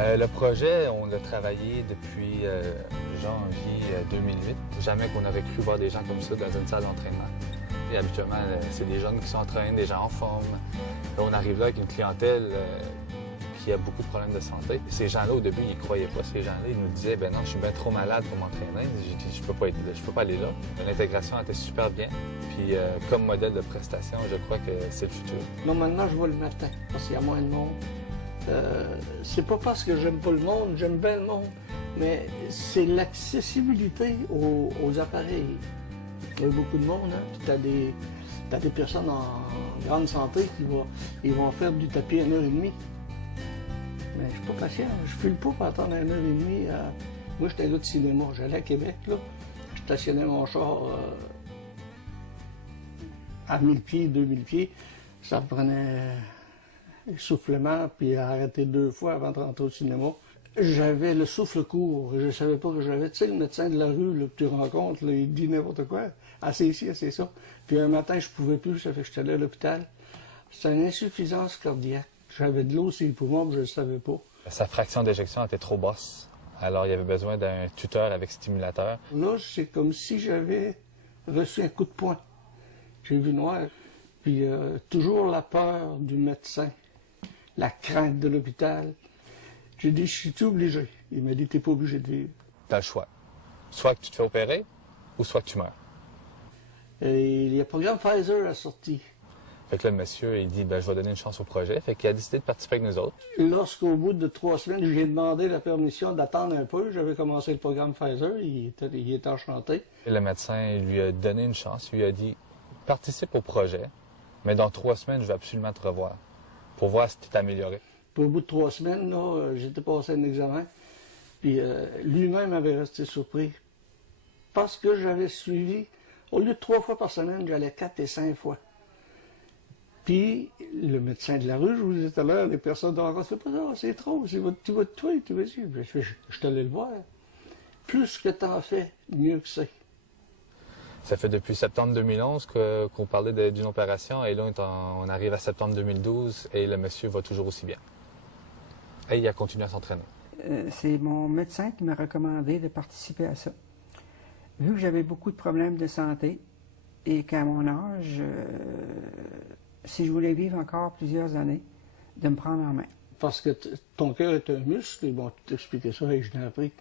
Le projet, on l'a travaillé depuis janvier 2008. Jamais qu'on aurait cru voir des gens comme ça dans une salle d'entraînement. Et habituellement, c'est des jeunes qui s'entraînent, des gens en forme. Là, on arrive là avec une clientèle qui a beaucoup de problèmes de santé. Ces gens-là, au début, ils ne croyaient pas. Ces gens-là, ils nous disaient, ben non, je suis bien trop malade pour m'entraîner. Je peux pas être là, je peux pas aller là. L'intégration était super bien. Puis, comme modèle de prestation, je crois que c'est le futur. Normalement, je vais le matin parce qu'il y a moins de monde. C'est pas parce que j'aime pas le monde, j'aime bien le monde, mais c'est l'accessibilité aux appareils. Il y a beaucoup de monde, hein? Puis t'as des personnes en grande santé qui vont faire du tapis 1h30. Mais je suis pas patient, je file pas pour attendre 1h30. Moi, j'étais là de cinéma, j'allais à Québec, là. Je stationnais mon char à 1000 pieds, 2000 pieds. Ça me prenait essoufflement, puis arrêter 2 fois avant de rentrer au cinéma. J'avais le souffle court, je savais pas que j'avais. Tu sais, le médecin de la rue là, que tu rencontres, là, il dit n'importe quoi. Assez ici, assez ça. Puis un matin, je pouvais plus, ça fait que j'étais allé à l'hôpital. C'était une insuffisance cardiaque. J'avais de l'eau sur les poumons, mais je le savais pas. Sa fraction d'éjection était trop basse. Alors, il y avait besoin d'un tuteur avec stimulateur. Là, c'est comme si j'avais reçu un coup de poing. J'ai vu noir. Puis toujours la peur du médecin, la crainte de l'hôpital. J'ai dit, je suis obligé. Il m'a dit, t'es pas obligé de vivre. T'as le choix. Soit que tu te fais opérer, ou soit que tu meurs. Et le programme Pfizer a sorti. Fait que là, le monsieur, il dit, ben, je vais donner une chance au projet. Fait qu'il a décidé de participer avec nous autres. Lorsqu'au bout de 3 semaines, j'ai demandé la permission d'attendre un peu, j'avais commencé le programme Pfizer, il était enchanté. Et le médecin lui a donné une chance, il lui a dit, participe au projet, mais dans 3 semaines, je vais absolument te revoir pour voir si tu t'es amélioré. Puis au bout de 3 semaines, là, j'étais passé un examen, puis lui-même avait resté surpris. Parce que j'avais suivi, au lieu de 3 fois par semaine, j'allais 4 et 5 fois. Puis le médecin de la rue, je vous disais tout à l'heure, les personnes de rencontre, fais pas ça, c'est trop, tu vas te tuer, tu vas dessus. Je suis allé le voir. Plus que t'en fais, mieux que c'est. Ça fait depuis septembre 2011 qu'on parlait d'une opération, et là, on arrive à septembre 2012, et le monsieur va toujours aussi bien. Et il a continué à s'entraîner. C'est mon médecin qui m'a recommandé de participer à ça. Vu que j'avais beaucoup de problèmes de santé, et qu'à mon âge, si je voulais vivre encore plusieurs années, de me prendre en main. Parce que ton cœur est un muscle, et bon, tu t'expliquais ça et je l'ai appris.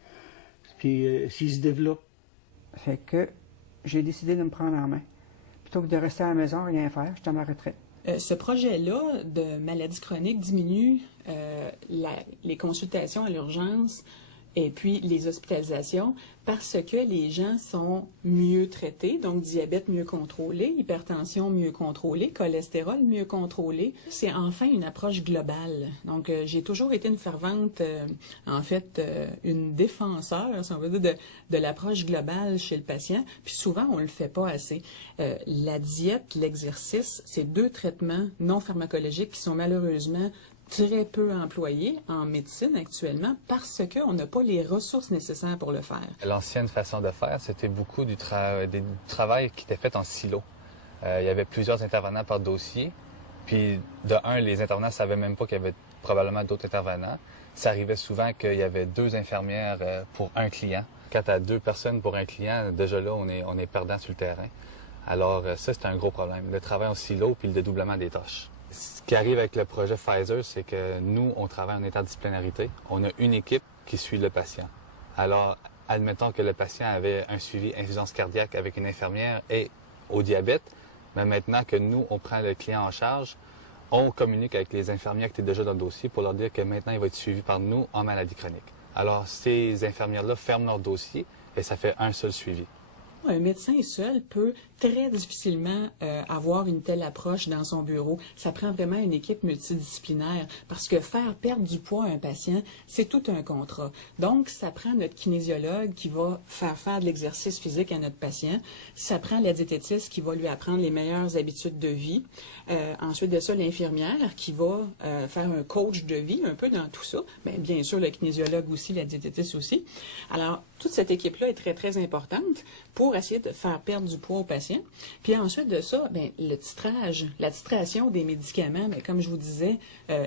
Puis s'il se développe. Fait que j'ai décidé de me prendre en main. Plutôt que de rester à la maison, rien faire, j'étais à ma retraite. Ce projet-là de maladies chroniques diminue les consultations à l'urgence et puis les hospitalisations parce que les gens sont mieux traités, donc diabète mieux contrôlé, hypertension mieux contrôlée, cholestérol mieux contrôlé. C'est enfin une approche globale. Donc j'ai toujours été une fervente, une défenseur, si on veut dire, de l'approche globale chez le patient. Puis souvent, on le fait pas assez. La diète, l'exercice, c'est 2 traitements non pharmacologiques qui sont malheureusement très peu employés en médecine actuellement parce qu'on n'a pas les ressources nécessaires pour le faire. L'ancienne façon de faire, c'était beaucoup du travail qui était fait en silo. Il y avait plusieurs intervenants par dossier. Puis, de un, les intervenants ne savaient même pas qu'il y avait probablement d'autres intervenants. Ça arrivait souvent qu'il y avait 2 infirmières pour un client. Quand tu as 2 personnes pour un client, déjà là, on est perdant sur le terrain. Alors, ça, c'est un gros problème. Le travail en silo puis le dédoublement des tâches. Ce qui arrive avec le projet Pfizer, c'est que nous, on travaille en interdisciplinarité. On a une équipe qui suit le patient. Alors, admettons que le patient avait un suivi insuffisance cardiaque avec une infirmière et au diabète, mais maintenant que nous, on prend le client en charge, on communique avec les infirmières qui étaient déjà dans le dossier pour leur dire que maintenant, il va être suivi par nous en maladie chronique. Alors, ces infirmières-là ferment leur dossier et ça fait un seul suivi. Un médecin seul peut très difficilement avoir une telle approche dans son bureau. Ça prend vraiment une équipe multidisciplinaire parce que faire perdre du poids à un patient, c'est tout un contrat. Donc, ça prend notre kinésiologue qui va faire de l'exercice physique à notre patient. Ça prend la diététiste qui va lui apprendre les meilleures habitudes de vie. Ensuite de ça, l'infirmière qui va faire un coach de vie un peu dans tout ça. Bien sûr, le kinésiologue aussi, la diététiste aussi. Alors, toute cette équipe-là est très, très importante pour essayer de faire perdre du poids aux patients. Puis ensuite de ça, bien, le titrage, la titration des médicaments, bien, comme je vous disais,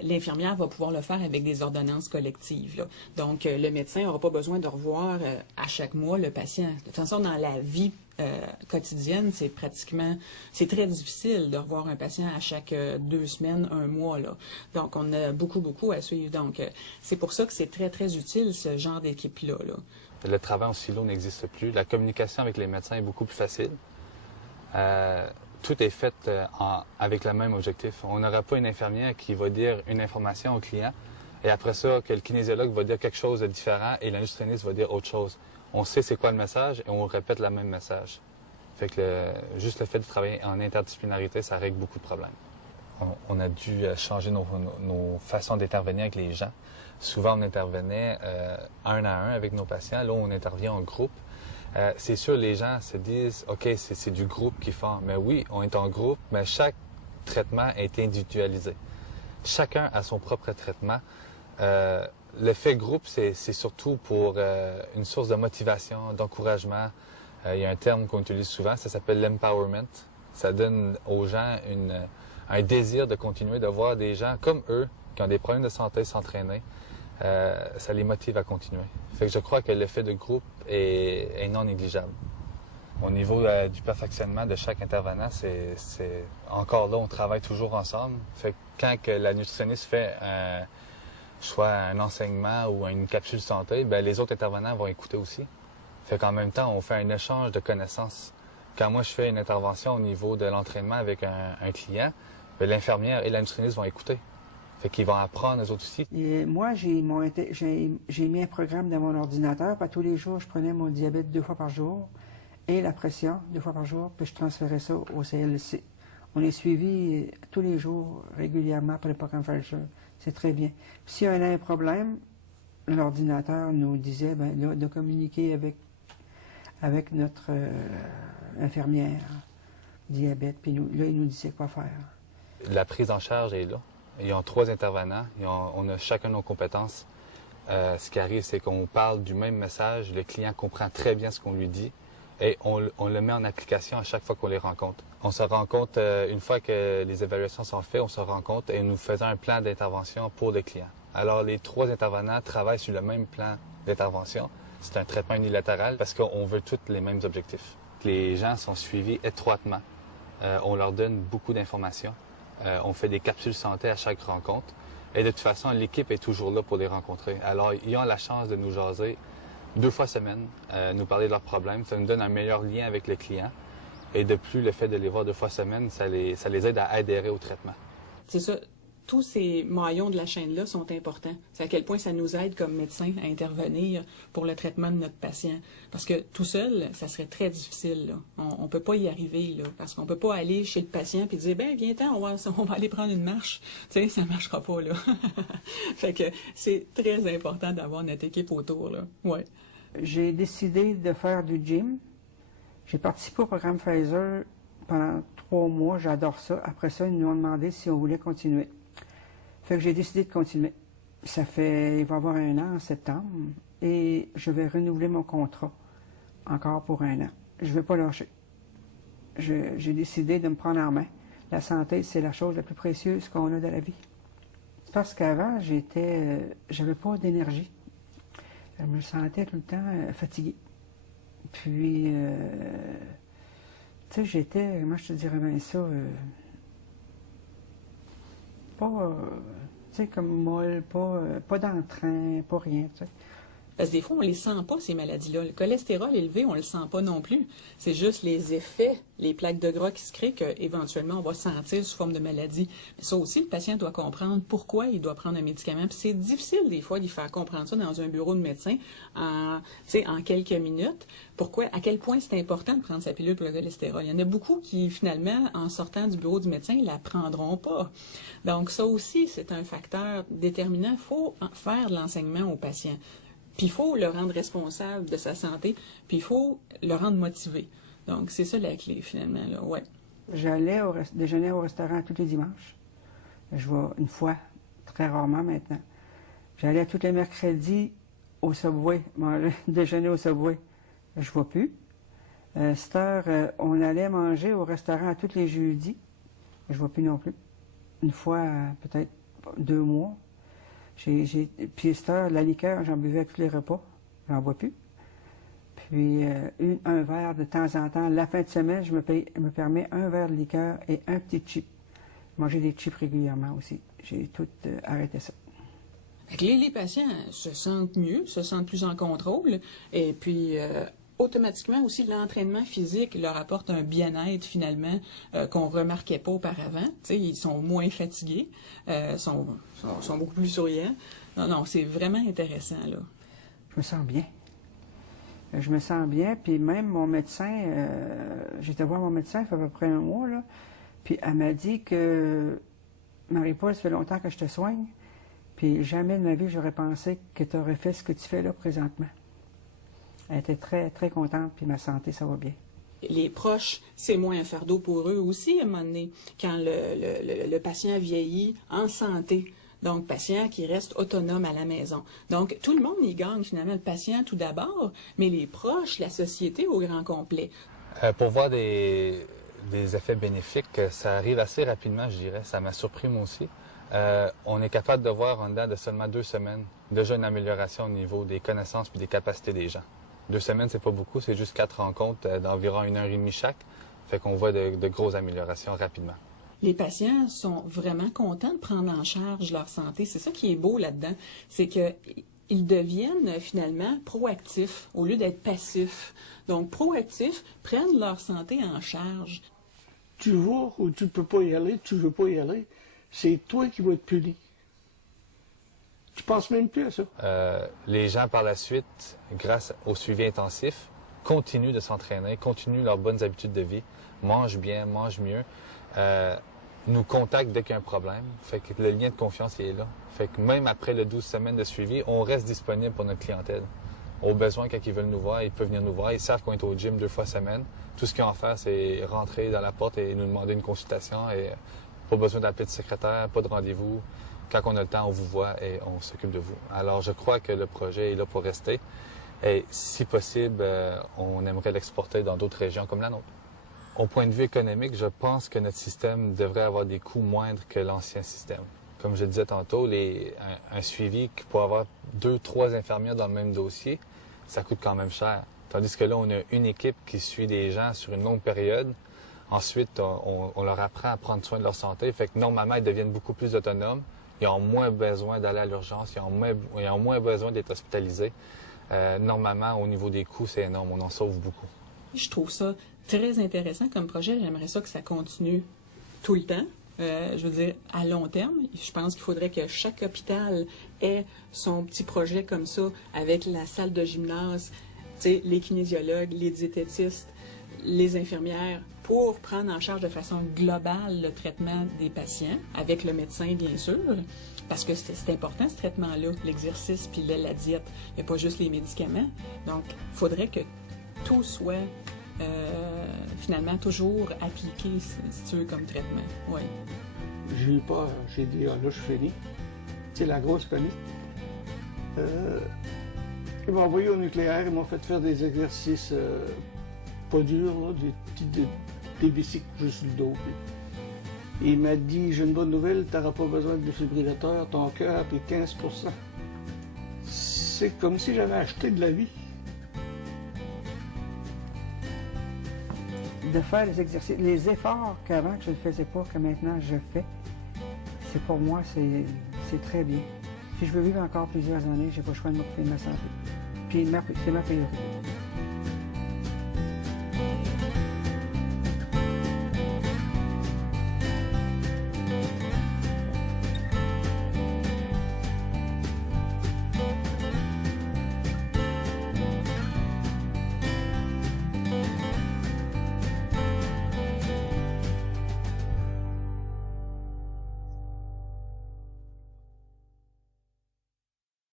l'infirmière va pouvoir le faire avec des ordonnances collectives, là. Donc, le médecin n'aura pas besoin de revoir à chaque mois le patient. De toute façon, dans la vie quotidienne, c'est très difficile de revoir un patient à chaque 2 semaines, 1 mois, là. Donc, on a beaucoup à suivre. Donc, c'est pour ça que c'est très, très utile, ce genre d'équipe-là, là. Le travail en silo n'existe plus. La communication avec les médecins est beaucoup plus facile. Tout est fait avec le même objectif. On n'aura pas une infirmière qui va dire une information au client et après ça, que le kinésiologue va dire quelque chose de différent et la nutritionniste va dire autre chose. On sait c'est quoi le message et on répète le même message. Fait que juste le fait de travailler en interdisciplinarité, ça règle beaucoup de problèmes. On a dû changer nos façons d'intervenir avec les gens. Souvent, on intervenait un à un avec nos patients. Là, on intervient en groupe. C'est sûr, les gens se disent, OK, c'est du groupe qui font. Mais oui, on est en groupe, mais chaque traitement est individualisé. Chacun a son propre traitement. L'effet groupe, c'est surtout pour une source de motivation, d'encouragement. Il y a un terme qu'on utilise souvent, ça s'appelle l'empowerment. Ça donne aux gens un désir de continuer, de voir des gens comme eux, qui ont des problèmes de santé, s'entraîner. Ça les motive à continuer. Fait que je crois que l'effet de groupe est non négligeable. Au niveau du perfectionnement de chaque intervenant, c'est encore là, on travaille toujours ensemble. Fait que quand que la nutritionniste fait soit un enseignement ou une capsule santé, bien, les autres intervenants vont écouter aussi. Fait qu'en même temps, on fait un échange de connaissances. Quand moi, je fais une intervention au niveau de l'entraînement avec un client, bien, l'infirmière et la nutritionniste vont écouter. Fait qu'ils vont apprendre, eux autres aussi. Et moi, j'ai mis un programme dans mon ordinateur. Puis tous les jours, je prenais mon diabète 2 fois par jour et la pression 2 fois par jour, puis je transférais ça au CLC. On est suivi tous les jours, régulièrement, par le programme Pfizer. C'est très bien. Puis s'il y a un problème, l'ordinateur nous disait de communiquer avec notre infirmière diabète, puis là, il nous disait quoi faire. La prise en charge est là. Ils ont 3 intervenants, on a chacun nos compétences. Ce qui arrive, c'est qu'on parle du même message, le client comprend très bien ce qu'on lui dit et on le met en application à chaque fois qu'on les rencontre. On se rencontre, une fois que les évaluations sont faites, on se rencontre et nous faisons un plan d'intervention pour le client. Alors, les 3 intervenants travaillent sur le même plan d'intervention. C'est un traitement unilatéral parce qu'on veut tous les mêmes objectifs. Les gens sont suivis étroitement. On leur donne beaucoup d'informations. On fait des capsules santé à chaque rencontre. Et de toute façon, l'équipe est toujours là pour les rencontrer. Alors, ils ont la chance de nous jaser 2 fois semaine, nous parler de leurs problèmes. Ça nous donne un meilleur lien avec le client. Et de plus, le fait de les voir 2 fois semaine, ça les aide à adhérer au traitement. C'est ça. Tous ces maillons de la chaîne-là sont importants. C'est à quel point ça nous aide comme médecins à intervenir pour le traitement de notre patient. Parce que tout seul, ça serait très difficile, là. On peut pas y arriver, là, parce qu'on peut pas aller chez le patient et dire, ben viens-t'en, on va aller prendre une marche. Tu sais, ça marchera pas, là. Fait que c'est très important d'avoir notre équipe autour, là. Ouais. J'ai décidé de faire du gym. J'ai participé au programme Pfizer pendant 3 mois. J'adore ça. Après ça, ils nous ont demandé si on voulait continuer. Fait que j'ai décidé de continuer. Il va y avoir 1 an en septembre et je vais renouveler mon contrat encore pour 1 an. Je ne vais pas lâcher. J'ai décidé de me prendre en main. La santé, c'est la chose la plus précieuse qu'on a dans la vie. Parce qu'avant, j'avais pas d'énergie. Je me sentais tout le temps fatiguée. Puis, tu sais, j'étais, moi je te dirais bien ça, tu sais, comme molle, pas d'entrain, pas rien, tu sais. Parce que des fois, on les sent pas, ces maladies-là. Le cholestérol élevé, on le sent pas non plus. C'est juste les effets, les plaques de gras qui se créent qu'éventuellement, on va sentir sous forme de maladie. Mais ça aussi, le patient doit comprendre pourquoi il doit prendre un médicament. Puis c'est difficile, des fois, d'y faire comprendre ça dans un bureau de médecin en quelques minutes. Pourquoi, à quel point c'est important de prendre sa pilule pour le cholestérol. Il y en a beaucoup qui, finalement, en sortant du bureau du médecin, ne la prendront pas. Donc, ça aussi, c'est un facteur déterminant. Il faut faire de l'enseignement aux patients. Puis il faut le rendre responsable de sa santé, puis il faut le rendre motivé. Donc, c'est ça la clé, finalement, là, ouais. J'allais déjeuner au restaurant tous les dimanches. Je vais 1 fois, très rarement maintenant. J'allais tous les mercredis au Subway, déjeuner au Subway, je ne vois plus. Cette heure, on allait manger au restaurant tous les jeudis, je ne vois plus non plus. Une fois, peut-être 2 mois. Puis cette heure, la liqueur, j'en buvais à tous les repas, j'en bois plus. Puis un verre de temps en temps. La fin de semaine, je me permets un verre de liqueur et un petit chip. Manger des chips régulièrement aussi. J'ai tout arrêté ça. Les patients se sentent mieux, se sentent plus en contrôle. Et puis, automatiquement aussi, l'entraînement physique leur apporte un bien-être finalement qu'on ne remarquait pas auparavant. T'sais, ils sont moins fatigués, sont beaucoup plus souriants. Non, c'est vraiment intéressant, là. Je me sens bien. Je me sens bien, puis même mon médecin, j'étais voir mon médecin, il fait à peu près 1 mois, là, puis elle m'a dit que, Marie-Paul, ça fait longtemps que je te soigne, puis jamais de ma vie j'aurais pensé que tu aurais fait ce que tu fais là présentement. Elle était très, très contente, puis ma santé, ça va bien. Les proches, c'est moins un fardeau pour eux aussi, à un moment donné, quand le patient vieillit en santé. Donc, patient qui reste autonome à la maison. Donc, tout le monde y gagne, finalement, le patient tout d'abord, mais les proches, la société au grand complet. Pour voir des effets bénéfiques, ça arrive assez rapidement, je dirais. Ça m'a surpris, moi aussi. On est capable de voir en dedans de seulement 2 semaines déjà une amélioration au niveau des connaissances et des capacités des gens. 2 semaines, c'est pas beaucoup, c'est juste 4 rencontres d'environ 1h30 chaque. Fait qu'on voit de grosses améliorations rapidement. Les patients sont vraiment contents de prendre en charge leur santé. C'est ça qui est beau là-dedans. C'est qu'ils deviennent finalement proactifs au lieu d'être passifs. Donc, proactifs, prennent leur santé en charge. Tu vois où tu ne peux pas y aller, tu ne veux pas y aller, c'est toi qui vas être puni. Tu penses même plus à ça. Les gens, par la suite, grâce au suivi intensif, continuent de s'entraîner, continuent leurs bonnes habitudes de vie, mangent bien, mangent mieux. Nous contactent dès qu'il y a un problème. Fait que le lien de confiance il est là. Fait que même après les 12 semaines de suivi, on reste disponible pour notre clientèle. Au besoin, quand ils veulent nous voir, ils peuvent venir nous voir. Ils savent qu'on est au gym 2 fois semaine. Tout ce qu'ils ont à faire, c'est rentrer dans la porte et nous demander une consultation. Et pas besoin d'appeler de secrétaire, pas de rendez-vous. Quand on a le temps, on vous voit et on s'occupe de vous. Alors, je crois que le projet est là pour rester. Et si possible, on aimerait l'exporter dans d'autres régions comme la nôtre. Au point de vue économique, je pense que notre système devrait avoir des coûts moindres que l'ancien système. Comme je le disais tantôt, un suivi pour avoir 2-3 infirmières dans le même dossier, ça coûte quand même cher. Tandis que là, on a une équipe qui suit des gens sur une longue période. Ensuite, on leur apprend à prendre soin de leur santé. Fait que normalement, ils deviennent beaucoup plus autonomes. Ils ont moins besoin d'aller à l'urgence. Ils ont moins besoin d'être hospitalisés. Normalement, au niveau des coûts, c'est énorme. On en sauve beaucoup. Je trouve ça très intéressant comme projet. J'aimerais ça que ça continue tout le temps. Je veux dire, à long terme, je pense qu'il faudrait que chaque hôpital ait son petit projet comme ça, avec la salle de gymnase, les kinésiologues, les diététistes, les infirmières, pour prendre en charge de façon globale le traitement des patients, avec le médecin, bien sûr, parce que c'est important, ce traitement-là, l'exercice puis la diète. Il n'y a pas juste les médicaments. Donc, il faudrait que tout soit finalement toujours appliqué, si tu veux, comme traitement. Oui. J'ai eu peur. J'ai dit, là, je suis fini. C'est la grosse panique. Ils m'ont envoyé au nucléaire, ils m'ont fait faire des exercices pas durs, là, des bicycles juste sur le dos. Puis. Et il m'a dit, j'ai une bonne nouvelle, tu n'auras pas besoin de défibrillateur, ton cœur est 15%. C'est comme si j'avais acheté de la vie. De faire les exercices, les efforts qu'avant que je ne faisais pas, que maintenant je fais, c'est pour moi, c'est très bien. Si je veux vivre encore plusieurs années, j'ai pas le choix de m'occuper de ma santé. Puis c'est ma priorité.